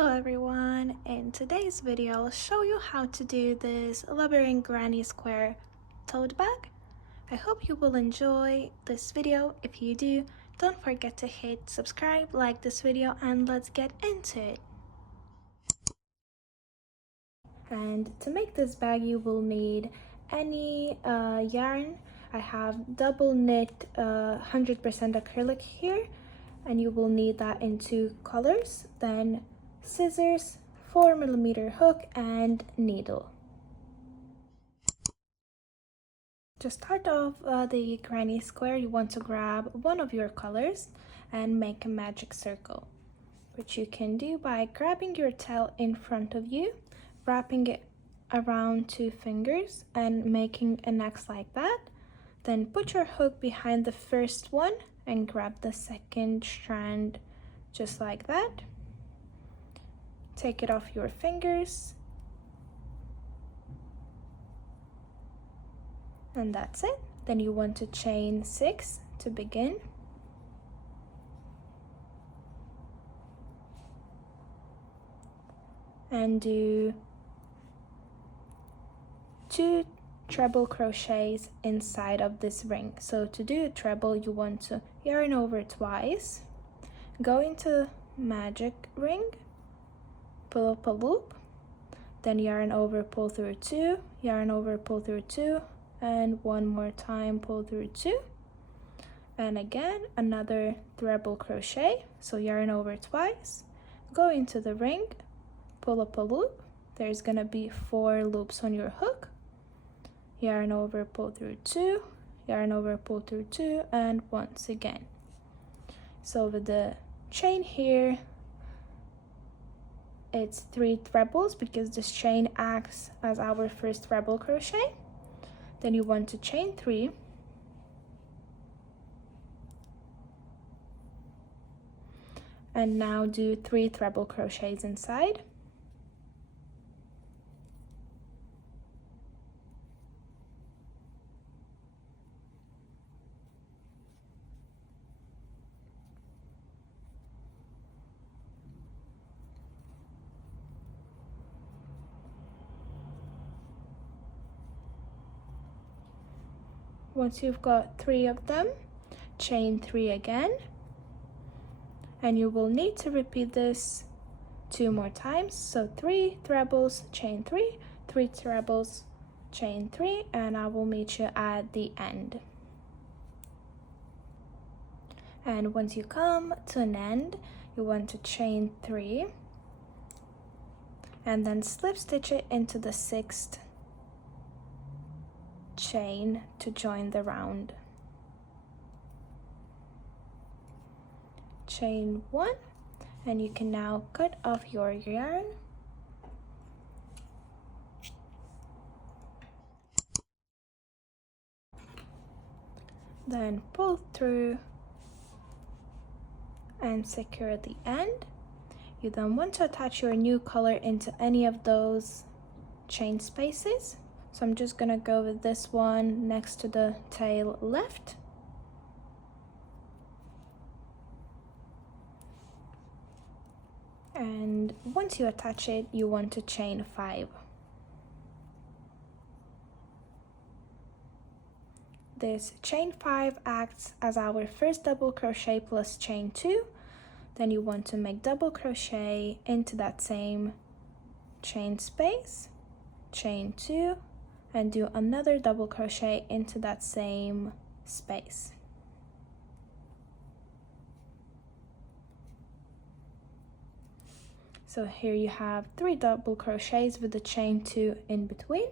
Hello everyone, in today's video I'll show you how to do this labyrinth granny square tote bag. I hope you will enjoy this video. If you do, don't forget to hit subscribe, like this video, and let's get into it. And to make this bag you will need any yarn. I have double knit 100% acrylic here, and you will need that in 2 colors, then scissors, 4mm hook, and needle. To start off the granny square, you want to grab one of your colors and make a magic circle, which you can do by grabbing your tail in front of you, wrapping it around 2 fingers and making an X like that. Then put your hook behind the first one and grab the second strand just like that. Take it off your fingers, and that's it. Then you want to chain 6 to begin. And do 2 treble crochets inside of this ring. So to do a treble, you want to yarn over twice, go into magic ring, pull up a loop, then yarn over, pull through 2, yarn over, pull through 2, and one more time pull through 2, and again another treble crochet. So yarn over twice, go into the ring, pull up a loop. There's gonna be 4 loops on your hook, yarn over, pull through 2, yarn over, pull through 2, and once again. So with the chain here, it's 3 trebles because this chain acts as our first treble crochet. Then you want to chain 3, and now do 3 treble crochets inside. Once you've got 3 of them, chain 3 again, and you will need to repeat this 2 more times. So 3 trebles, chain 3, 3 trebles, chain 3, and I will meet you at the end. And once you come to an end, you want to chain 3 and then slip stitch it into the 6th chain to join the round. Chain 1, and you can now cut off your yarn. Then pull through and secure the end. You then want to attach your new color into any of those chain spaces. So I'm just gonna go with this one next to the tail left. And once you attach it, you want to chain 5. This chain 5 acts as our first double crochet plus chain 2. Then you want to make double crochet into that same chain space, chain 2, and do another double crochet into that same space. So here you have 3 double crochets with the chain 2 in between.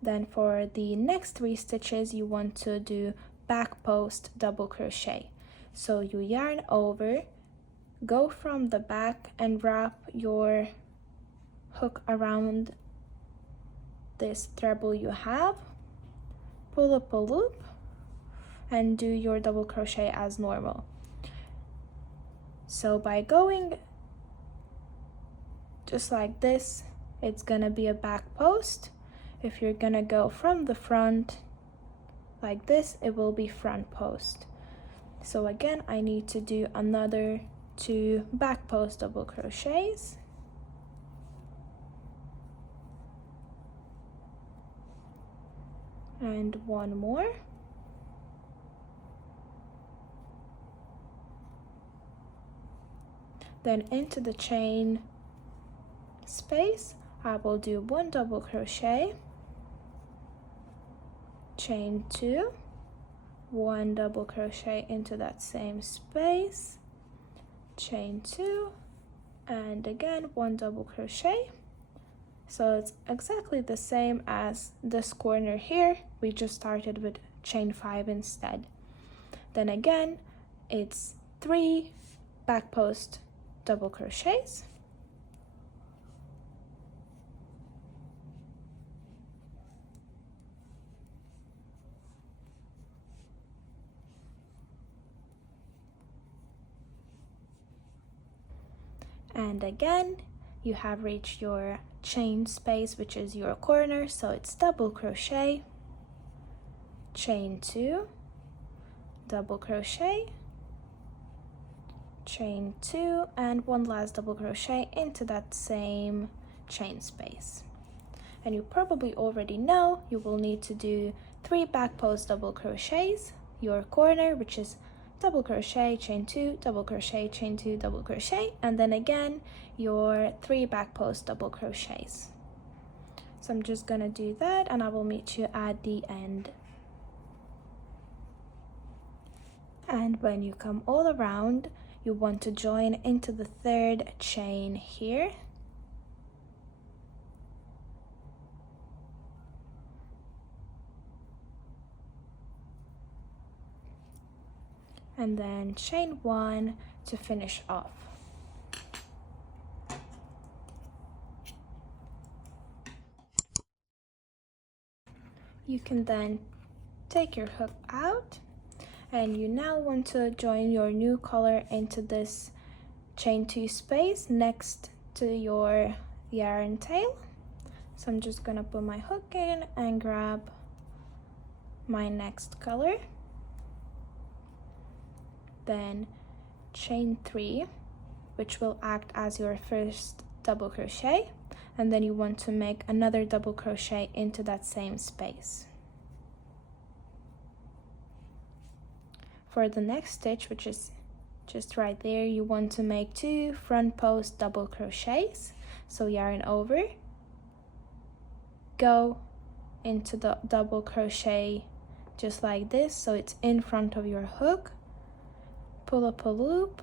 Then for the next 3 stitches, you want to do back post double crochet. So you yarn over, go from the back and wrap your hook around this treble you have, pull up a loop, and do your double crochet as normal. So by going just like this, it's gonna be a back post. If you're gonna go from the front like this, it will be front post. So again, I need to do another 2 back post double crochets, and 1 more, then into the chain space I will do 1 double crochet, chain 2, 1 double crochet into that same space, chain 2, and again 1 double crochet. So it's exactly the same as this corner here, we just started with chain 5 instead. Then again it's 3 back post double crochets, and again you have reached your chain space, which is your corner, so it's double crochet, chain 2, double crochet, chain 2, and 1 last double crochet into that same chain space. And you probably already know you will need to do 3 back post double crochets, your corner, which is double crochet, chain 2, double crochet, chain 2, double crochet, and then again your 3 back post double crochets. So I'm just gonna do that and I will meet you at the end. And when you come all around, you want to join into the 3rd chain here, and then chain 1 to finish off. You can then take your hook out, and you now want to join your new color into this chain 2 space next to your yarn tail. So I'm just gonna put my hook in and grab my next color, then chain 3, which will act as your first double crochet, and then you want to make another double crochet into that same space. For the next stitch, which is just right there, you want to make 2 front post double crochets. So yarn over, go into the double crochet just like this, so it's in front of your hook, pull up a loop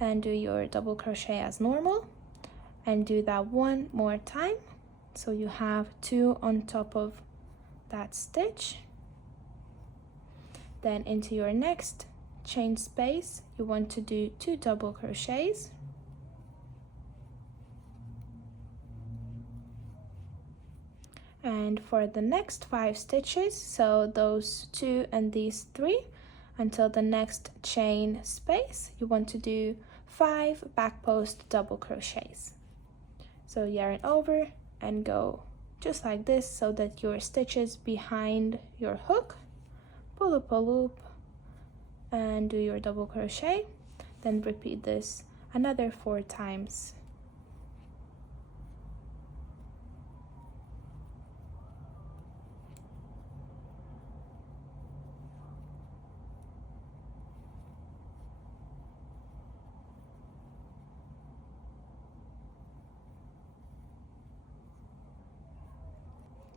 and do your double crochet as normal, and do that 1 more time, so you have 2 on top of that stitch. Then into your next chain space you want to do 2 double crochets, and for the next 5 stitches, so those 2 and these 3 until the next chain space, you want to do 5 back post double crochets. So yarn over and go just like this, so that your stitches behind your hook, pull up a loop and do your double crochet, then repeat this another 4 times.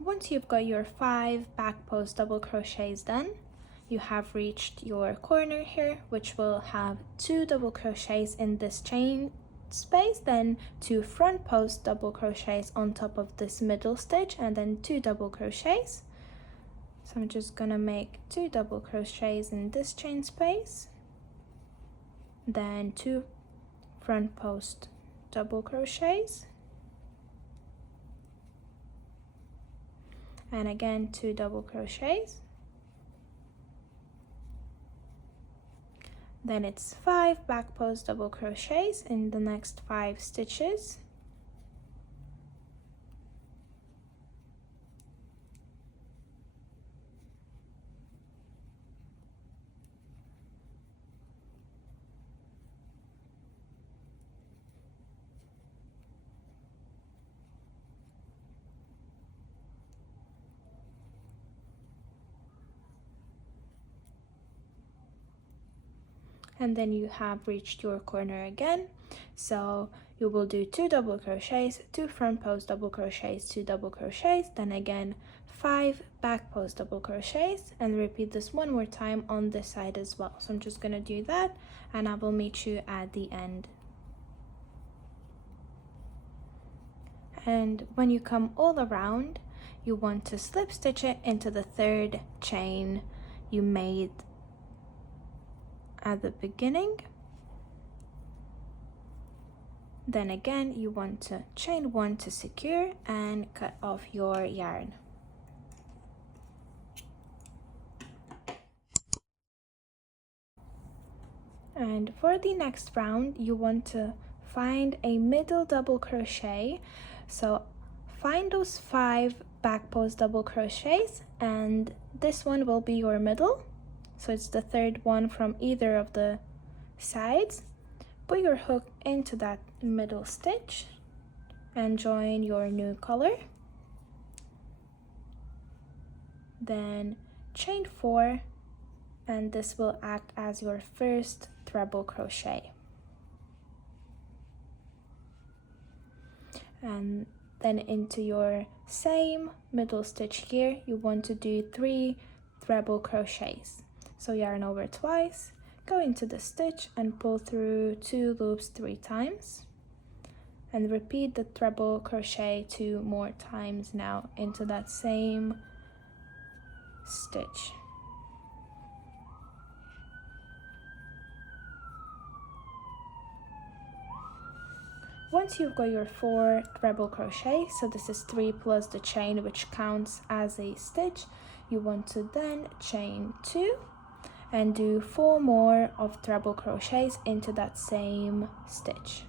Once you've got your 5 back post double crochets done, you have reached your corner here, which will have 2 double crochets in this chain space, then 2 front post double crochets on top of this middle stitch, and then 2 double crochets. So I'm just gonna make 2 double crochets in this chain space, then 2 front post double crochets, and again 2 double crochets. Then it's 5 back post double crochets in the next 5 stitches, and then you have reached your corner again. So you will do 2 double crochets, 2 front post double crochets, 2 double crochets, then again 5 back post double crochets, and repeat this one more time on this side as well. So I'm just gonna do that, and I will meet you at the end. And when you come all around, you want to slip stitch it into the 3rd chain you made at the beginning. Then again, you want to chain 1 to secure and cut off your yarn. And for the next round, you want to find a middle double crochet. So find those 5 back post double crochets, and this one will be your middle. So it's the 3rd one from either of the sides. Put your hook into that middle stitch and join your new color. Then chain 4, and this will act as your first treble crochet. And then into your same middle stitch here, you want to do 3 treble crochets. So yarn over twice, go into the stitch and pull through 2 loops 3 times, and repeat the treble crochet 2 more times now into that same stitch. Once you've got your 4 treble crochet, so this is 3 plus the chain, which counts as a stitch, you want to then chain 2 and do 4 more of treble crochets into that same stitch.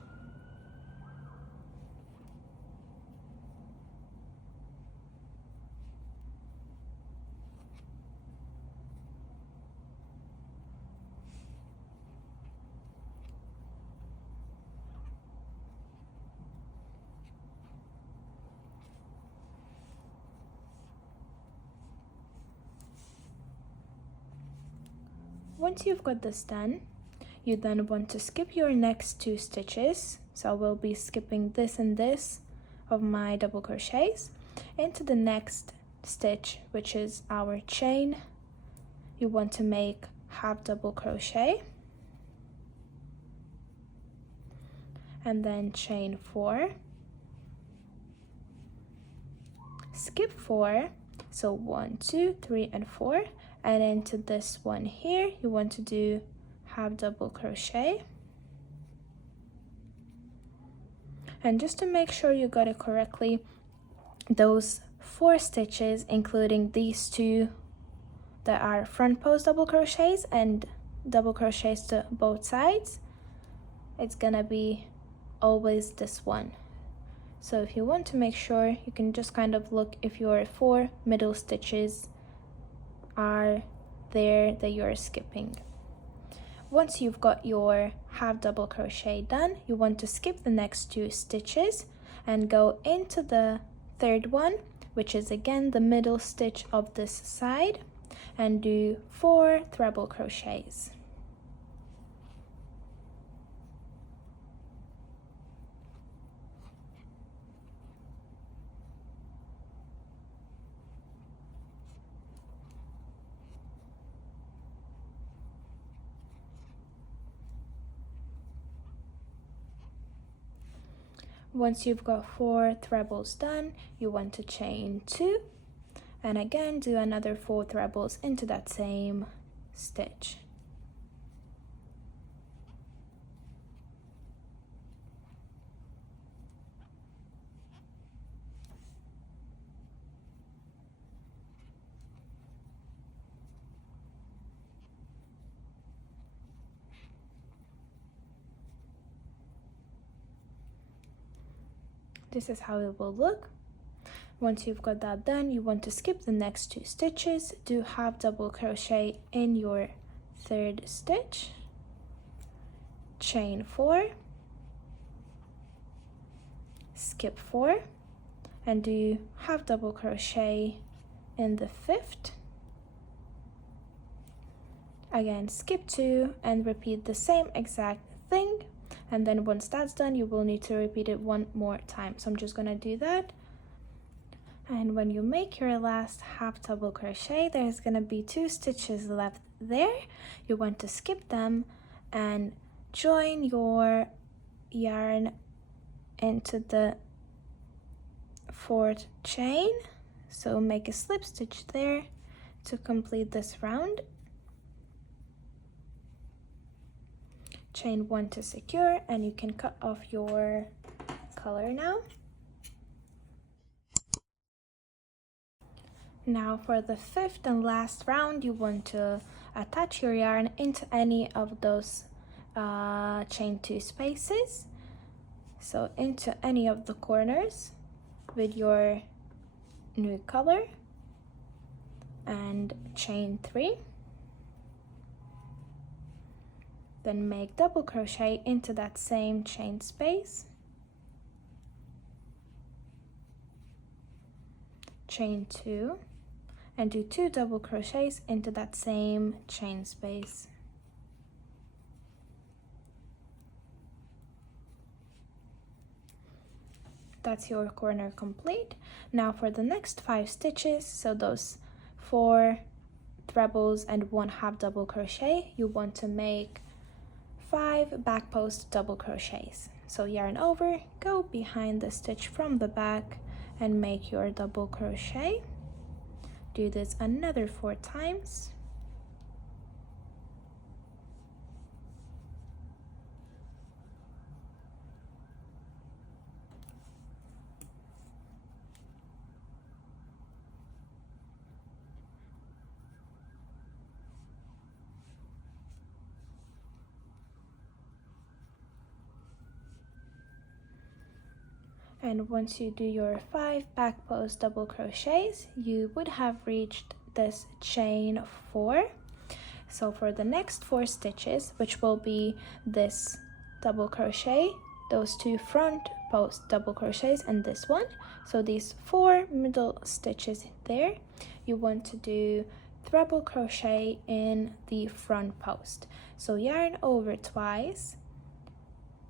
Once you've got this done, you then want to skip your next 2 stitches. So I will be skipping this and this of my double crochets into the next stitch, which is our chain. You want to make half double crochet and then chain 4, skip 4, so 1, 2, 3 and 4, and into this one here you want to do half double crochet. And just to make sure you got it correctly, those 4 stitches, including these 2 that are front post double crochets and double crochets to both sides, it's gonna be always this one. So if you want to make sure, you can just kind of look if your 4 middle stitches are there that you're skipping. Once you've got your half double crochet done, you want to skip the next 2 stitches and go into the 3rd one, which is again the middle stitch of this side, and do 4 treble crochets. Once you've got 4 trebles done, you want to chain 2 and again do another 4 trebles into that same stitch. This is how it will look. Once you've got that done, you want to skip the next 2 stitches, do half double crochet in your 3rd stitch, chain 4, skip 4, and do half double crochet in the 5th, Again, skip 2 and repeat the same exact thing, and then once that's done you will need to repeat it one more time. So I'm just gonna do that. And when you make your last half double crochet, there's gonna be 2 stitches left there. You want to skip them and join your yarn into the 4th chain. So make a slip stitch there to complete this round. Chain 1 to secure, and you can cut off your color now. Now for the 5th and last round, you want to attach your yarn into any of those chain 2 spaces. So into any of the corners with your new color, and chain 3. Then make double crochet into that same chain space, chain 2, and do 2 double crochets into that same chain space. That's your corner complete. Now for the next 5 stitches, so those 4 trebles and 1 half double crochet, you want to make 5 back post double crochets. So yarn over, go behind the stitch from the back and make your double crochet. Do this another 4 times. And once you do your 5 back post double crochets, you would have reached this chain 4. So for the next 4 stitches, which will be this double crochet, those 2 front post double crochets, and this one, so these 4 middle stitches there, you want to do treble crochet in the front post. So yarn over twice,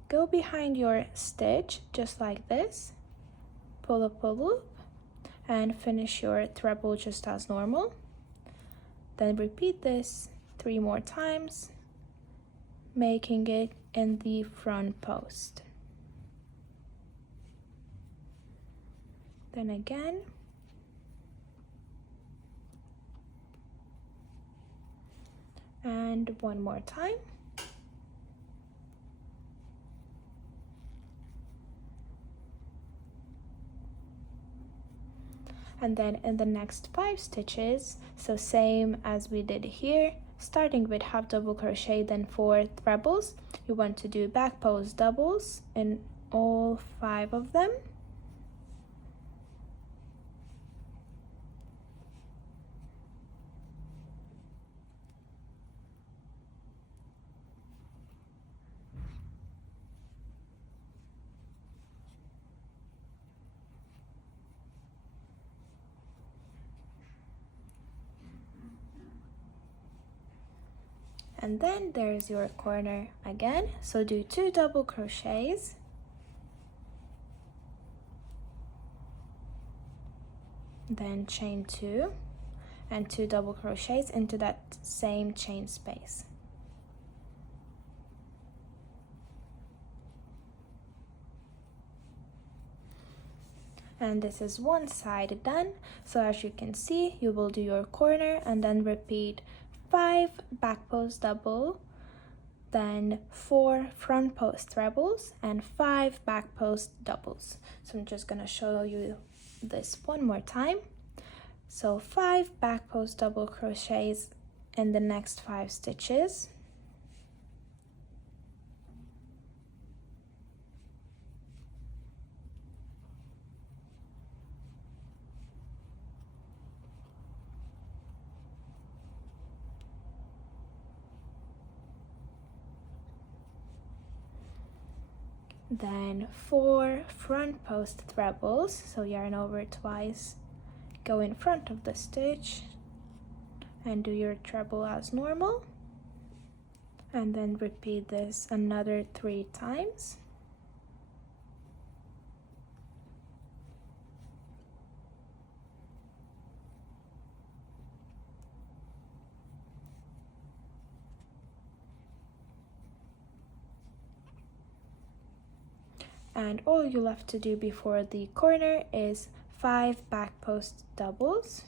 go behind your stitch just like this, pull up a loop, and finish your treble just as normal. Then repeat this 3 more times, making it in the front post. Then again, and one more time. And then in the next 5 stitches, so same as we did here, starting with half double crochet, then 4 trebles, you want to do back post doubles in all 5 of them. And then there's your corner again. So do 2 double crochets, then chain 2 and 2 double crochets into that same chain space. And this is one side done. So as you can see, you will do your corner and then repeat 5 back post double, then 4 front post trebles, and 5 back post doubles. So I'm just gonna show you this one more time. So 5 back post double crochets in the next 5 stitches, then 4 front post trebles, so yarn over twice, go in front of the stitch and do your treble as normal. And then repeat this another 3 times. And all you'll have to do before the corner is 5 back post doubles.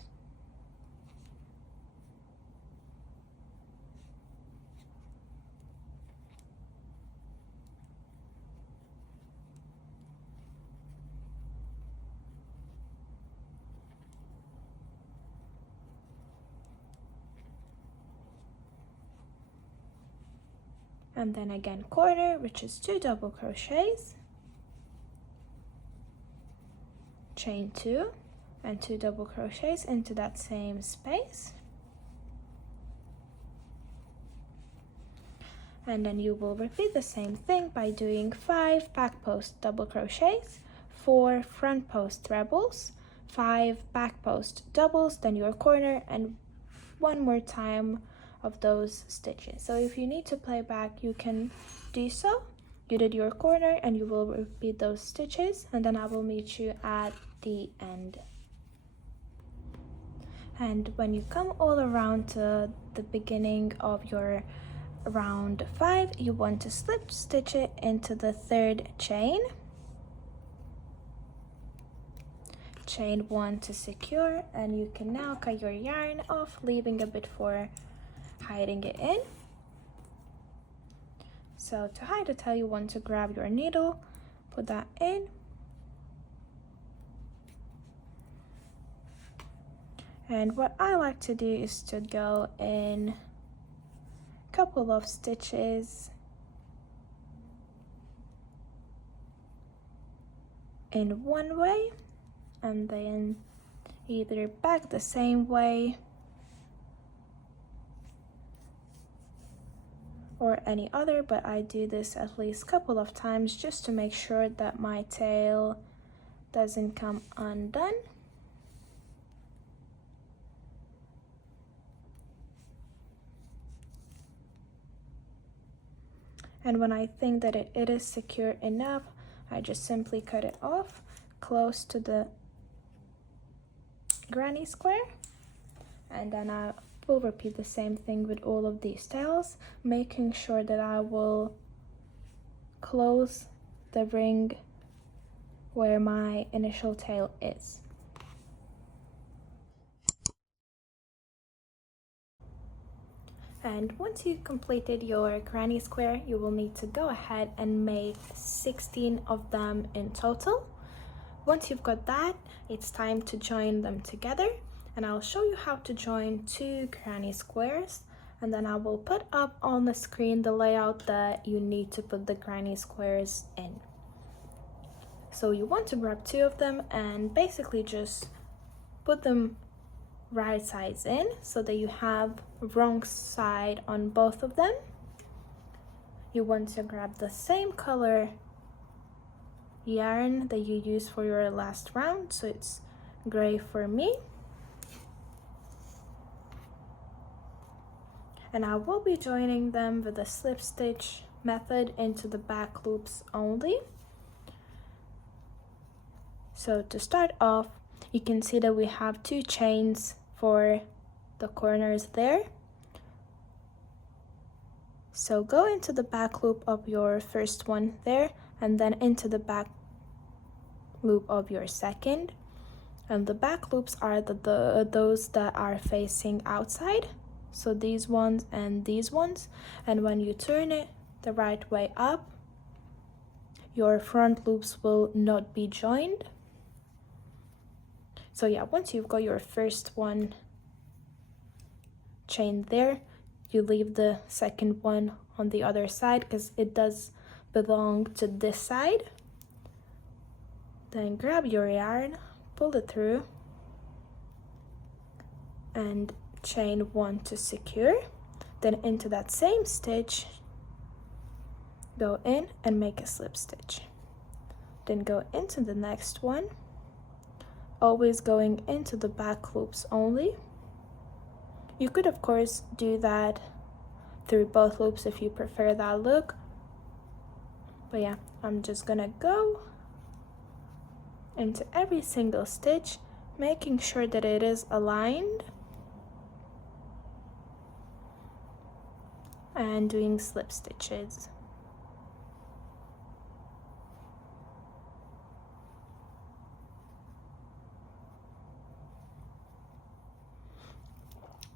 And then again corner, which is 2 double crochets, chain 2 and 2 double crochets into that same space, and then you will repeat the same thing by doing 5 back post double crochets, 4 front post trebles, 5 back post doubles, then your corner, and 1 more time of those stitches. So if you need to play back, you can do so. You did your corner and you will repeat those stitches, and then I will meet you at the end. And when you come all around to the beginning of your round 5, you want to slip stitch it into the 3rd chain. Chain 1 to secure, and you can now cut your yarn off, leaving a bit for hiding it in. So to hide the tail, you want to grab your needle, put that in, and what I like to do is to go in a couple of stitches in one way and then either back the same way or any other, but I do this at least a couple of times just to make sure that my tail doesn't come undone. And when I think that it is secure enough, I just simply cut it off close to the granny square, and then I will repeat the same thing with all of these tails, making sure that I will close the ring where my initial tail is. And once you've completed your granny square, you will need to go ahead and make 16 of them in total. Once you've got that, it's time to join them together, and I'll show you how to join 2 granny squares, and then I will put up on the screen the layout that you need to put the granny squares in. So you want to grab 2 of them and basically just put them right sides in so that you have wrong side on both of them. You want to grab the same color yarn that you use for your last round, so it's gray for me, and I will be joining them with a slip stitch method into the back loops only. So to start off, you can see that we have 2 chains for the corners there. So go into the back loop of your first one there, and then into the back loop of your second. And the back loops are those that are facing outside, so these ones and these ones. And when you turn it the right way up, your front loops will not be joined. So yeah, once you've got your first one chained there, you leave the second one on the other side because it does belong to this side. Then grab your yarn, pull it through, and chain 1 to secure. Then into that same stitch, go in and make a slip stitch. Then go into the next one, always going into the back loops only. You could of course do that through both loops if you prefer that look. But yeah, I'm just gonna go into every single stitch, making sure that it is aligned, and doing slip stitches.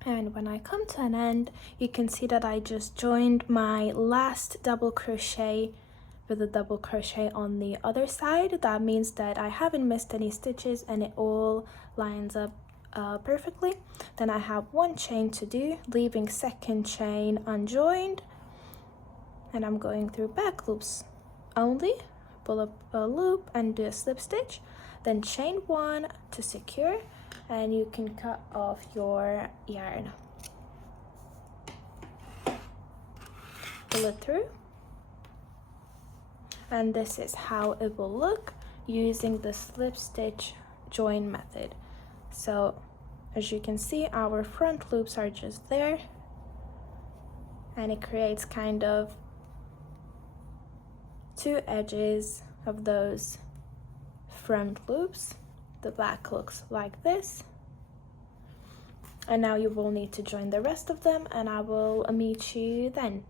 And when I come to an end, you can see that I just joined my last double crochet with a double crochet on the other side. That means that I haven't missed any stitches and it all lines up perfectly. Then I have one chain to do, leaving second chain unjoined, and I'm going through back loops only. Pull up a loop and do a slip stitch, then chain one to secure, and you can cut off your yarn. Pull it through, and this is how it will look using the slip stitch join method. So as you can see, our front loops are just there, and it creates kind of two edges of those front loops. The back looks like this, and now you will need to join the rest of them, and I will meet you then.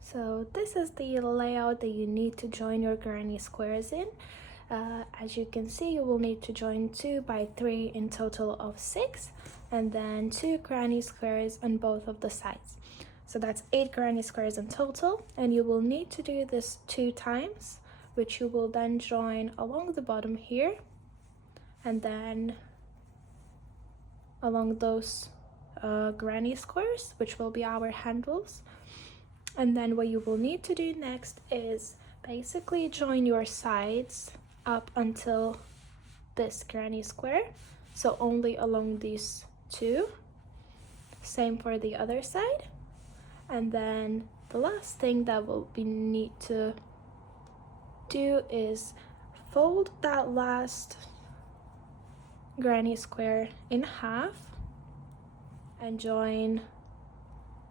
So this is the layout that you need to join your granny squares in. As you can see, you will need to join 2 by 3 in total of 6, and then 2 granny squares on both of the sides. So that's 8 granny squares in total, and you will need to do this 2 times, which you will then join along the bottom here, and then along those granny squares, which will be our handles. And then what you will need to do next is basically join your sides up until this granny square, so only along these 2. Same for the other side. And then the last thing that we need to do is fold that last granny square in half and join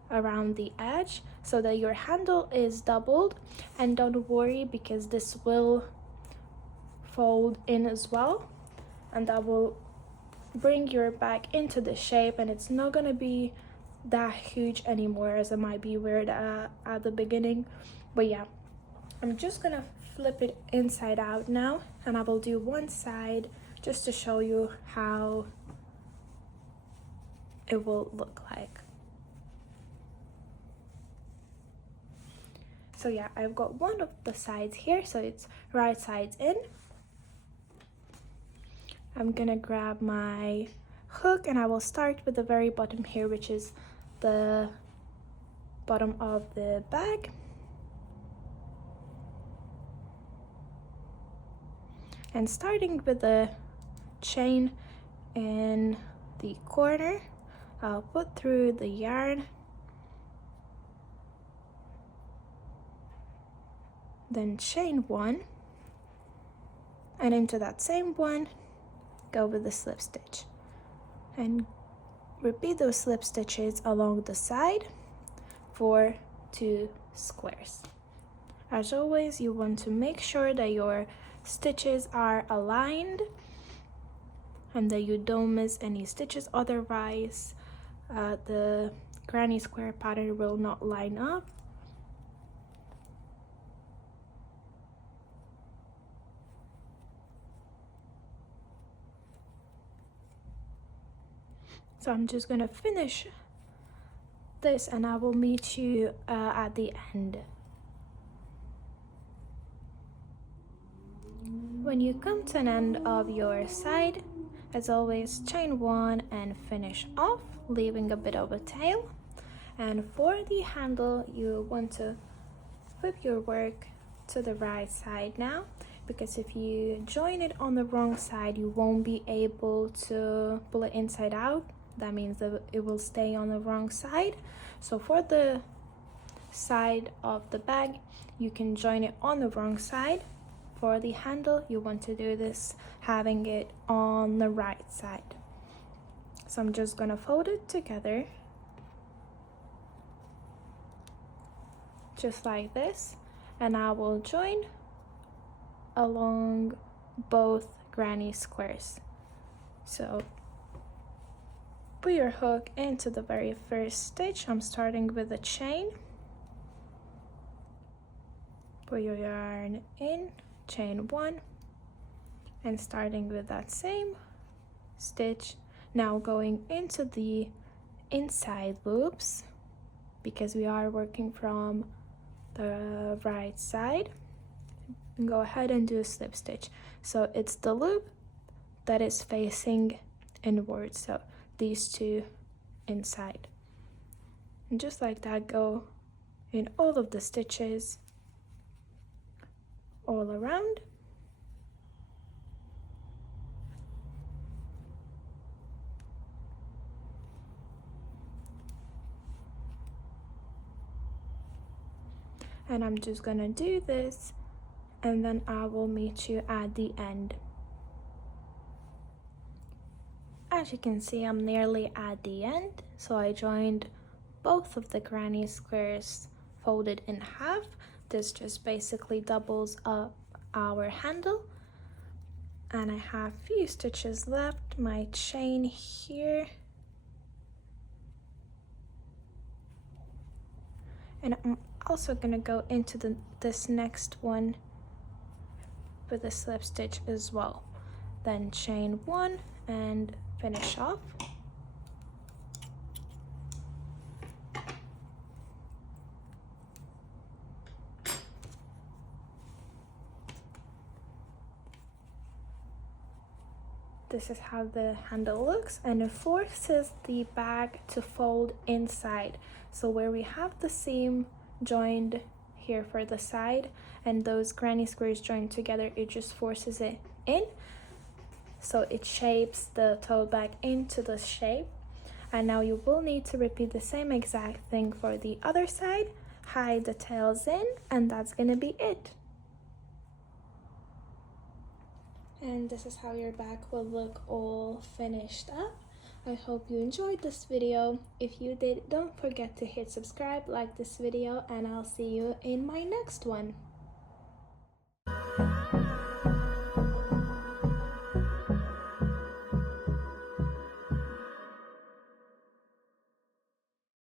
around the edge so that your handle is doubled. And don't worry, because this will fold in as well, and that will bring your bag into the shape, and it's not gonna be that huge anymore, as it might be weird at the beginning. But yeah, I'm just gonna flip it inside out now, and I will do one side just to show you how it will look like. So yeah, I've got one of the sides here, so it's right sides in. I'm gonna grab my hook, and I will start with the very bottom here, which is the bottom of the bag. And starting with the chain in the corner, I'll put through the yarn, then chain one, and into that same one go with the slip stitch, and repeat those slip stitches along the side for 2 squares. As always, you want to make sure that your stitches are aligned and that you don't miss any stitches, otherwise the granny square pattern will not line up. So I'm just gonna finish this, and I will meet you at the end. When you come to an end of your side, as always, chain one and finish off, leaving a bit of a tail. And for the handle, you want to flip your work to the right side now, because if you join it on the wrong side, you won't be able to pull it inside out. That means that it will stay on the wrong side. So for the side of the bag, you can join it on the wrong side. For the handle, you want to do this having it on the right side. So I'm just gonna fold it together just like this, and I will join along both granny squares. So put your hook into the very first stitch. I'm starting with a chain. Put your yarn in, chain 1, and starting with that same stitch, now going into the inside loops, because we are working from the right side, and go ahead and do a slip stitch. So it's the loop that is facing inward, so these two inside, and just like that, go in all of the stitches all around. And I'm just gonna do this, and then I will meet you at the end. As you can see, I'm nearly at the end, so I joined both of the granny squares folded in half. This just basically doubles up our handle, and I have few stitches left. My chain here, and I'm also gonna go into this next one with a slip stitch as well, then chain 1 and finish off. This is how the handle looks, and it forces the bag to fold inside. So where we have the seam joined here for the side and those granny squares joined together, it just forces it in, so it shapes the tote bag into the shape. And now you will need to repeat the same exact thing for the other side. Hide the tails in, and that's gonna be it. And this is how your bag will look all finished up. I hope you enjoyed this video. If you did, don't forget to hit subscribe, like this video, and I'll see you in my next one.